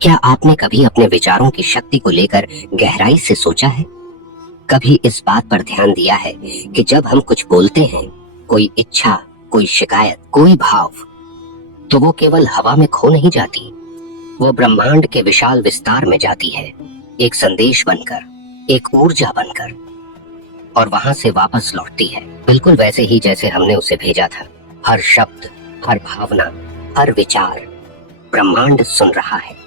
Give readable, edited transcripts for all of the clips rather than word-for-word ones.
क्या आपने कभी अपने विचारों की शक्ति को लेकर गहराई से सोचा है? कभी इस बात पर ध्यान दिया है कि जब हम कुछ बोलते हैं, कोई इच्छा, कोई शिकायत, कोई भाव, तो वो केवल हवा में खो नहीं जाती, वो ब्रह्मांड के विशाल विस्तार में जाती है, एक संदेश बनकर, एक ऊर्जा बनकर, और वहां से वापस लौटती है, बिल्कुल वैसे ही जैसे हमने उसे भेजा था। हर शब्द, हर भावना, हर विचार ब्रह्मांड सुन रहा है।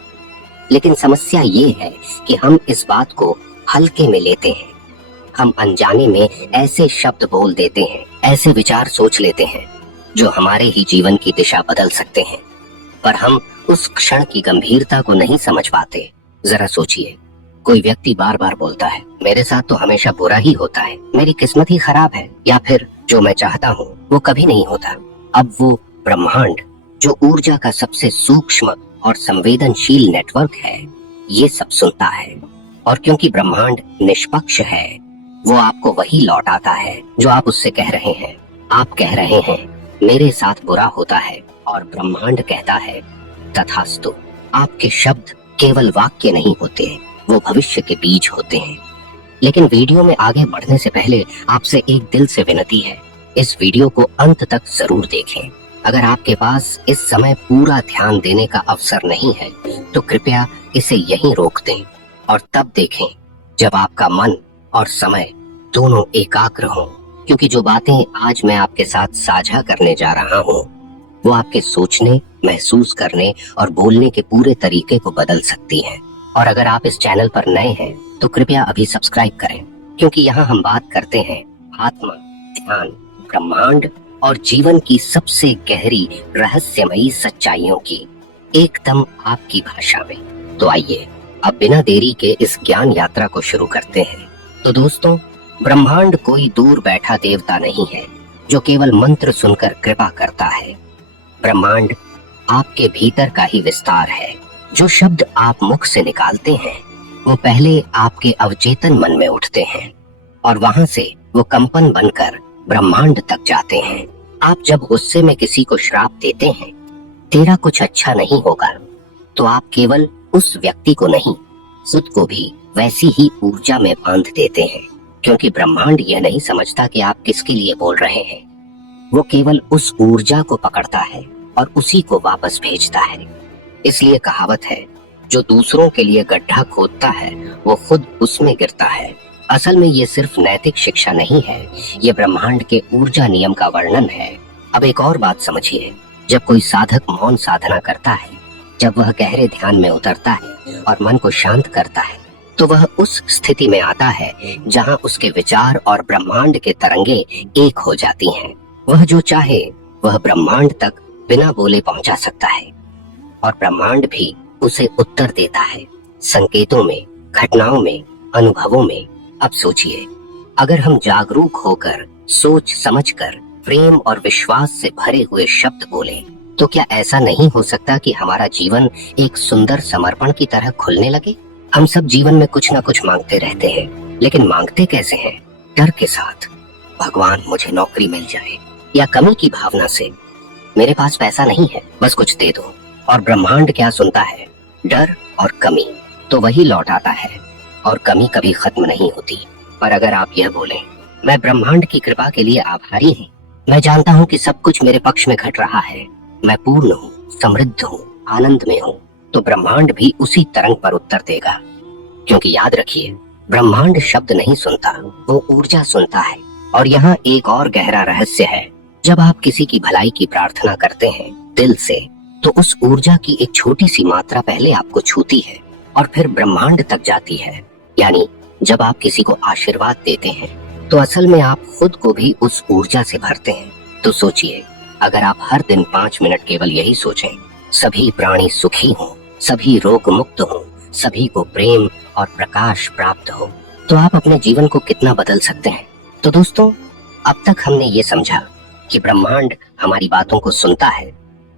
लेकिन समस्या ये है कि हम इस बात को हल्के में लेते हैं। हम अनजाने में ऐसे शब्द बोल देते हैं, ऐसे विचार सोच लेते हैं जो हमारे ही जीवन की दिशा बदल सकते हैं, पर हम उस क्षण की गंभीरता को नहीं समझ पाते। जरा सोचिए, कोई व्यक्ति बार बार बोलता है, मेरे साथ तो हमेशा बुरा ही होता है, मेरी किस्मत ही खराब है, या फिर जो मैं चाहता हूँ वो कभी नहीं होता। अब वो ब्रह्मांड, जो ऊर्जा का सबसे सूक्ष्म और संवेदनशील नेटवर्क है, ये सब सुनता है। और क्योंकि ब्रह्मांड निष्पक्ष है, वो आपको वही लौट आता है जो आप उससे कह रहे हैं। आप कह रहे हैं, मेरे साथ बुरा होता है, और ब्रह्मांड कहता है, तथास्तु। आपके शब्द केवल वाक्य नहीं होते, वो भविष्य के बीज होते हैं। लेकिन वीडियो में आगे बढ़ने से पहले आपसे एक दिल से विनती है, इस वीडियो को अंत तक जरूर देखें। अगर आपके पास इस समय पूरा ध्यान देने का अवसर नहीं है, तो कृपया इसे यहीं रोक दें और तब देखें जब आपका मन और समय दोनों एकाग्र हों। क्योंकि जो बातें आज मैं आपके साथ साझा करने जा रहा हूँ, वो आपके सोचने, महसूस करने और बोलने के पूरे तरीके को बदल सकती हैं। और अगर आप इस चैनल पर नए हैं, तो कृपया अभी सब्सक्राइब करें, क्योंकि यहाँ हम बात करते हैं आत्मा, ध्यान, ब्रह्मांड और जीवन की सबसे गहरी रहस्यमयी सच्चाइयों की, एकदम आपकी भाषा में। तो आइए अब बिना देरी के इस ज्ञान यात्रा को शुरू करते हैं। तो दोस्तों, ब्रह्मांड कोई दूर बैठा देवता नहीं है जो केवल मंत्र सुनकर कृपा करता है। ब्रह्मांड आपके भीतर का ही विस्तार है। जो शब्द आप मुख से निकालते हैं, वो पहले आपके अवचेतन मन में उठते हैं और वहां से वो कंपन बनकर ब्रह्मांड तक जाते हैं। आप जब गुस्से में किसी को श्राप देते हैं, तेरा कुछ अच्छा नहीं होगा, तो आप केवल उस व्यक्ति को नहीं, खुद को भी वैसी ही ऊर्जा में बांध देते हैं। क्योंकि ब्रह्मांड यह नहीं समझता कि आप किसके लिए बोल रहे हैं, वो केवल उस ऊर्जा को पकड़ता है और उसी को वापस भेजता है। इसलिए कहावत है, जो दूसरों के लिए गड्ढा खोदता है, वो खुद उसमें गिरता है। असल में ये सिर्फ नैतिक शिक्षा नहीं है, ये ब्रह्मांड के ऊर्जा नियम का वर्णन है। अब एक और बात समझिए, जब कोई साधक मौन साधना करता है, जब वह गहरे ध्यान में उतरता है और मन को शांत करता है, तो वह उस स्थिति में आता है जहां उसके विचार और ब्रह्मांड के तरंगे एक हो जाती हैं। वह जो चाहे वह ब्रह्मांड तक बिना बोले पहुंचा सकता है, और ब्रह्मांड भी उसे उत्तर देता है, संकेतों में, घटनाओं में, अनुभवों में। अब सोचिए, अगर हम जागरूक होकर, सोच समझकर, प्रेम और विश्वास से भरे हुए शब्द बोलें, तो क्या ऐसा नहीं हो सकता कि हमारा जीवन एक सुंदर समर्पण की तरह खुलने लगे? हम सब जीवन में कुछ न कुछ मांगते रहते हैं, लेकिन मांगते कैसे हैं? डर के साथ, भगवान मुझे नौकरी मिल जाए, या कमी की भावना से, मेरे पास पैसा नहीं है, बस कुछ दे दो। और ब्रह्मांड क्या सुनता है? डर और कमी, तो वही लौट आता है, और कमी कभी खत्म नहीं होती। पर अगर आप यह बोलें, मैं ब्रह्मांड की कृपा के लिए आभारी हूँ, मैं जानता हूँ कि सब कुछ मेरे पक्ष में घट रहा है, मैं पूर्ण हूँ, समृद्ध हूँ, आनंद में हूँ, तो ब्रह्मांड भी उसी तरंग पर उत्तर देगा। क्योंकि याद रखिए, ब्रह्मांड शब्द नहीं सुनता, वो ऊर्जा सुनता है। और यहाँ एक और गहरा रहस्य है, जब आप किसी की भलाई की प्रार्थना करते हैं दिल से, तो उस ऊर्जा की एक छोटी सी मात्रा पहले आपको छूती है और फिर ब्रह्मांड तक जाती है। यानी जब आप किसी को आशीर्वाद देते हैं, तो असल में आप खुद को भी उस ऊर्जा से भरते हैं। तो सोचिए, अगर आप हर दिन 5 मिनट केवल यही सोचें, सभी प्राणी सुखी हों, सभी रोग मुक्त हों, सभी को प्रेम और प्रकाश प्राप्त हो, तो आप अपने जीवन को कितना बदल सकते हैं। तो दोस्तों, अब तक हमने ये समझा कि ब्रह्मांड हमारी बातों को सुनता है,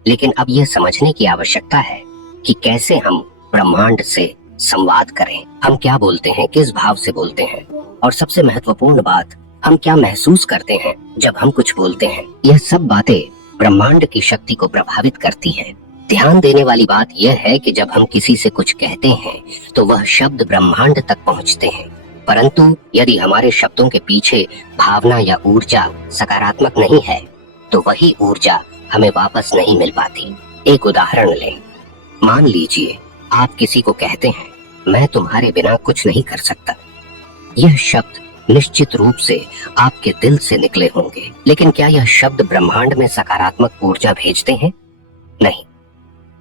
लेकिन अब यह समझने की आवश्यकता है कि कैसे हम ब्रह्मांड से संवाद करें। हम क्या बोलते हैं, किस भाव से बोलते हैं, और सबसे महत्वपूर्ण बात, हम क्या महसूस करते हैं जब हम कुछ बोलते हैं। यह सब बातें ब्रह्मांड की शक्ति को प्रभावित करती हैं। ध्यान देने वाली बात यह है कि जब हम किसी से कुछ कहते हैं तो वह शब्द ब्रह्मांड तक पहुंचते हैं, परंतु यदि हमारे शब्दों के पीछे भावना या ऊर्जा सकारात्मक नहीं है तो वही ऊर्जा हमें वापस नहीं मिल पाती। एक उदाहरण लें। मान लीजिए आप किसी को कहते हैं, मैं तुम्हारे बिना कुछ नहीं कर सकता। यह शब्द निश्चित रूप से आपके दिल से निकले होंगे, लेकिन क्या यह शब्द ब्रह्मांड में सकारात्मक ऊर्जा भेजते हैं? नहीं।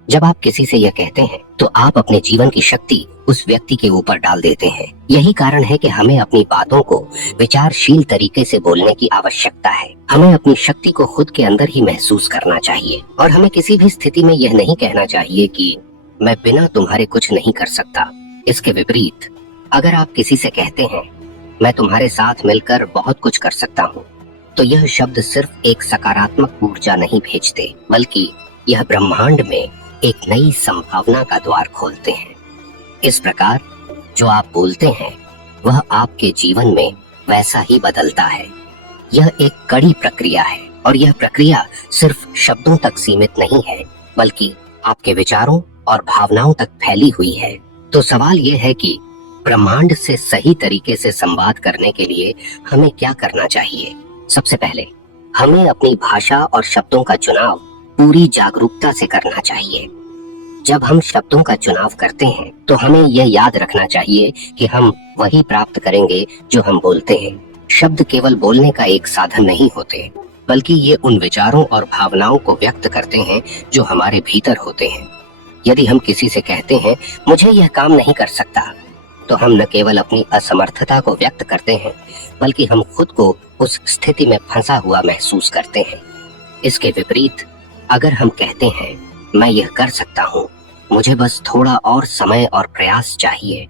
जब आप किसी से यह कहते हैं तो आप अपने जीवन की शक्ति उस व्यक्ति के ऊपर डाल देते हैं। यही कारण है कि हमें अपनी बातों को विचारशील तरीके से बोलने की आवश्यकता है। हमें अपनी शक्ति को खुद के अंदर ही महसूस करना चाहिए और हमें किसी भी स्थिति में यह नहीं कहना चाहिए कि मैं बिना तुम्हारे कुछ नहीं कर सकता। इसके विपरीत, अगर आप किसी से कहते हैं, मैं तुम्हारे साथ मिलकर बहुत कुछ कर सकता हूँ, तो यह शब्द सिर्फ एक सकारात्मक ऊर्जा नहीं भेजते, बल्कि यह ब्रह्मांड में एक नई संभावना का द्वार खोलते हैं। इस प्रकार जो आप बोलते हैं वह आपके जीवन में वैसा ही बदलता है। यह एक कड़ी प्रक्रिया है और यह प्रक्रिया सिर्फ शब्दों तक सीमित नहीं है, बल्कि आपके विचारों और भावनाओं तक फैली हुई है। तो सवाल यह है कि ब्रह्मांड से सही तरीके से संवाद करने के लिए हमें क्या करना चाहिए? सबसे पहले हमें अपनी भाषा और शब्दों का चुनाव पूरी जागरूकता से करना चाहिए। जब हम शब्दों का चुनाव करते हैं तो हमें यह याद रखना चाहिए कि हम वही प्राप्त करेंगे जो हम बोलते हैं। शब्द केवल बोलने का एक साधन नहीं होते, बल्कि ये उन विचारों और भावनाओं को व्यक्त करते हैं जो हमारे भीतर होते हैं। यदि हम किसी से कहते हैं, मुझे यह काम नहीं कर सकता, तो हम न केवल अपनी असमर्थता को व्यक्त करते हैं, बल्कि हम खुद को उस स्थिति में फंसा हुआ महसूस करते हैं। इसके विपरीत, अगर हम कहते हैं, मैं यह कर सकता हूँ, मुझे बस थोड़ा और समय और प्रयास चाहिए,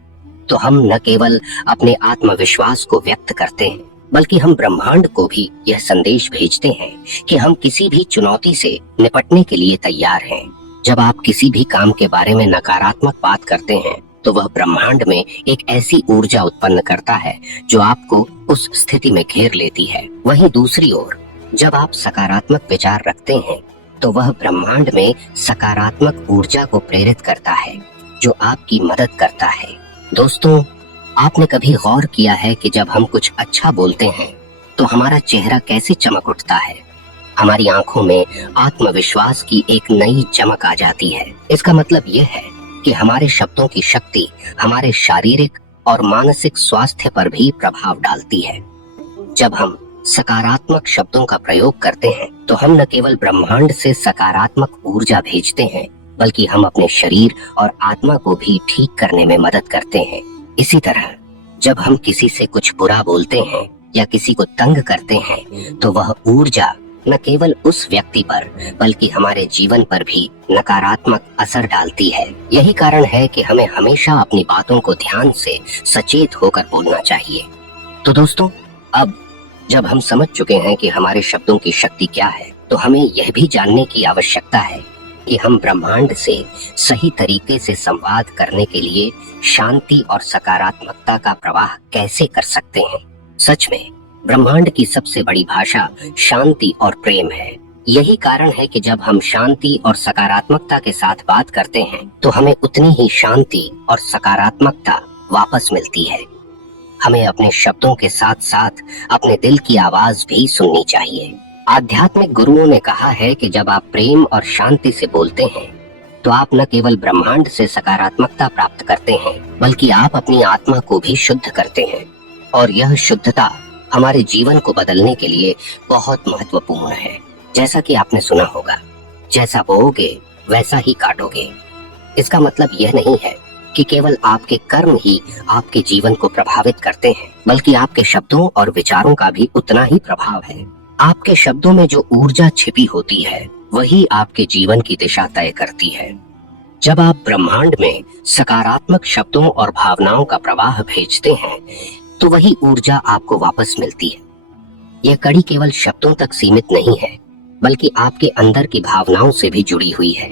तो हम न केवल अपने आत्मविश्वास को व्यक्त करते हैं, बल्कि हम ब्रह्मांड को भी यह संदेश भेजते हैं कि हम किसी भी चुनौती से निपटने के लिए तैयार हैं। जब आप किसी भी काम के बारे में नकारात्मक बात करते हैं तो वह ब्रह्मांड में एक ऐसी ऊर्जा उत्पन्न करता है जो आपको उस स्थिति में घेर लेती है। वहीं दूसरी ओर, जब आप सकारात्मक विचार रखते हैं तो वह ब्रह्मांड में सकारात्मक ऊर्जा को प्रेरित करता है जो आपकी मदद करता है। दोस्तों, आपने कभी गौर किया है कि जब हम कुछ अच्छा बोलते हैं तो हमारा चेहरा कैसे चमक उठता है? हमारी आंखों में आत्मविश्वास की एक नई चमक आ जाती है। इसका मतलब यह है कि हमारे शब्दों की शक्ति हमारे शारीरिक और मानसिक स्वास्थ्य पर भी प्रभाव डालती है। जब हम सकारात्मक शब्दों का प्रयोग करते हैं तो हम न केवल ब्रह्मांड से सकारात्मक ऊर्जा भेजते हैं, बल्कि हम अपने शरीर और आत्मा को भी ठीक करने में मदद करते हैं। इसी तरह जब हम किसी से कुछ बुरा बोलते हैं या किसी को तंग करते हैं तो वह ऊर्जा न केवल उस व्यक्ति पर बल्कि हमारे जीवन पर भी नकारात्मक असर डालती है। यही कारण है कि हमें हमेशा अपनी बातों को ध्यान से सचेत होकर बोलना चाहिए। तो दोस्तों, अब जब हम समझ चुके हैं कि हमारे शब्दों की शक्ति क्या है, तो हमें यह भी जानने की आवश्यकता है कि हम ब्रह्मांड से सही तरीके से संवाद करने के लिए शांति और सकारात्मकता का प्रवाह कैसे कर सकते हैं। सच में ब्रह्मांड की सबसे बड़ी भाषा शांति और प्रेम है। यही कारण है कि जब हम शांति और सकारात्मकता के साथ बात करते हैं तो हमें उतनी ही शांति और सकारात्मकता वापस मिलती है। हमें अपने शब्दों के साथ साथ अपने दिल की आवाज भी सुननी चाहिए। आध्यात्मिक गुरुओं ने कहा है कि जब आप प्रेम और शांति से बोलते हैं तो आप न केवल ब्रह्मांड से सकारात्मकता प्राप्त करते हैं, बल्कि आप अपनी आत्मा को भी शुद्ध करते हैं। और यह शुद्धता हमारे जीवन को बदलने के लिए बहुत महत्वपूर्ण है। जैसा कि आपने सुना होगा, जैसा बोओगे वैसा ही काटोगे। इसका मतलब यह नहीं है कि केवल आपके कर्म ही आपके जीवन को प्रभावित करते हैं, बल्कि आपके शब्दों और विचारों का भी उतना ही प्रभाव है। आपके शब्दों में जो ऊर्जा छिपी होती है वही आपके जीवन की दिशा तय करती है। जब आप ब्रह्मांड में सकारात्मक शब्दों और भावनाओं का प्रवाह भेजते हैं तो वही ऊर्जा आपको वापस मिलती है। यह कड़ी केवल शब्दों तक सीमित नहीं है, बल्कि आपके अंदर की भावनाओं से भी जुड़ी हुई है।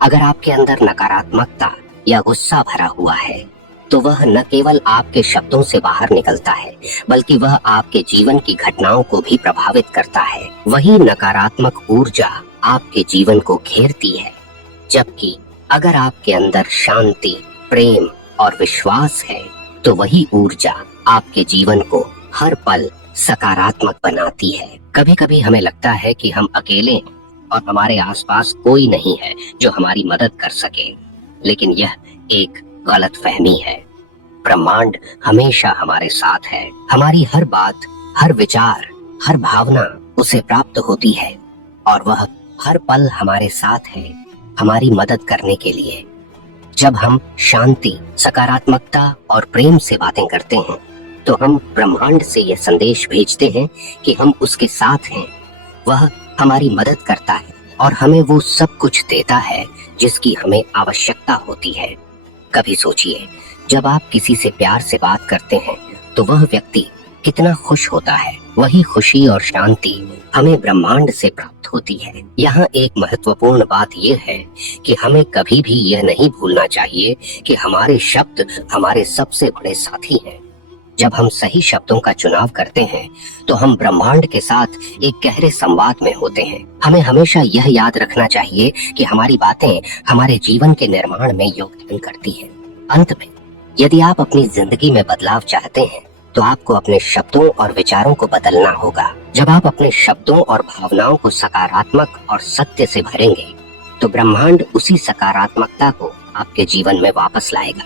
अगर आपके अंदर नकारात्मकता या गुस्सा भरा हुआ है तो वह न केवल आपके शब्दों से बाहर निकलता है, बल्कि वह आपके जीवन की घटनाओं को भी प्रभावित करता है। वही नकारात्मक ऊर्जा आपके जीवन को घेरती है। जबकि अगर आपके अंदर शांति, प्रेम और विश्वास है तो वही ऊर्जा आपके जीवन को हर पल सकारात्मक बनाती है। कभी कभी हमें लगता है कि हम अकेले हैं और हमारे आसपास कोई नहीं है जो हमारी मदद कर सके, लेकिन यह एक गलत फहमी है। ब्रह्मांड हमेशा हमारे साथ है। हमारी हर बात, हर विचार, हर भावना उसे प्राप्त होती है और वह हर पल हमारे साथ है, हमारी मदद करने के लिए। जब हम शांति, सकारात्मकता और प्रेम से बातें करते हैं तो हम ब्रह्मांड से यह संदेश भेजते हैं कि हम उसके साथ हैं। वह हमारी मदद करता है और हमें वो सब कुछ देता है जिसकी हमें आवश्यकता होती है। कभी सोचिए, जब आप किसी से प्यार से बात करते हैं तो वह व्यक्ति कितना खुश होता है। वही खुशी और शांति हमें ब्रह्मांड से प्राप्त होती है। यहाँ एक महत्वपूर्ण बात यह है कि हमें कभी भी यह नहीं भूलना चाहिए कि हमारे शब्द हमारे सबसे बड़े साथी हैं। जब हम सही शब्दों का चुनाव करते हैं तो हम ब्रह्मांड के साथ एक गहरे संवाद में होते हैं। हमें हमेशा यह याद रखना चाहिए कि हमारी बातें हमारे जीवन के निर्माण में योगदान करती हैं। अंत में, यदि आप अपनी जिंदगी में बदलाव चाहते हैं तो आपको अपने शब्दों और विचारों को बदलना होगा। जब आप अपने शब्दों और भावनाओं को सकारात्मक और सत्य से भरेंगे तो ब्रह्मांड उसी सकारात्मकता को आपके जीवन में वापस लाएगा।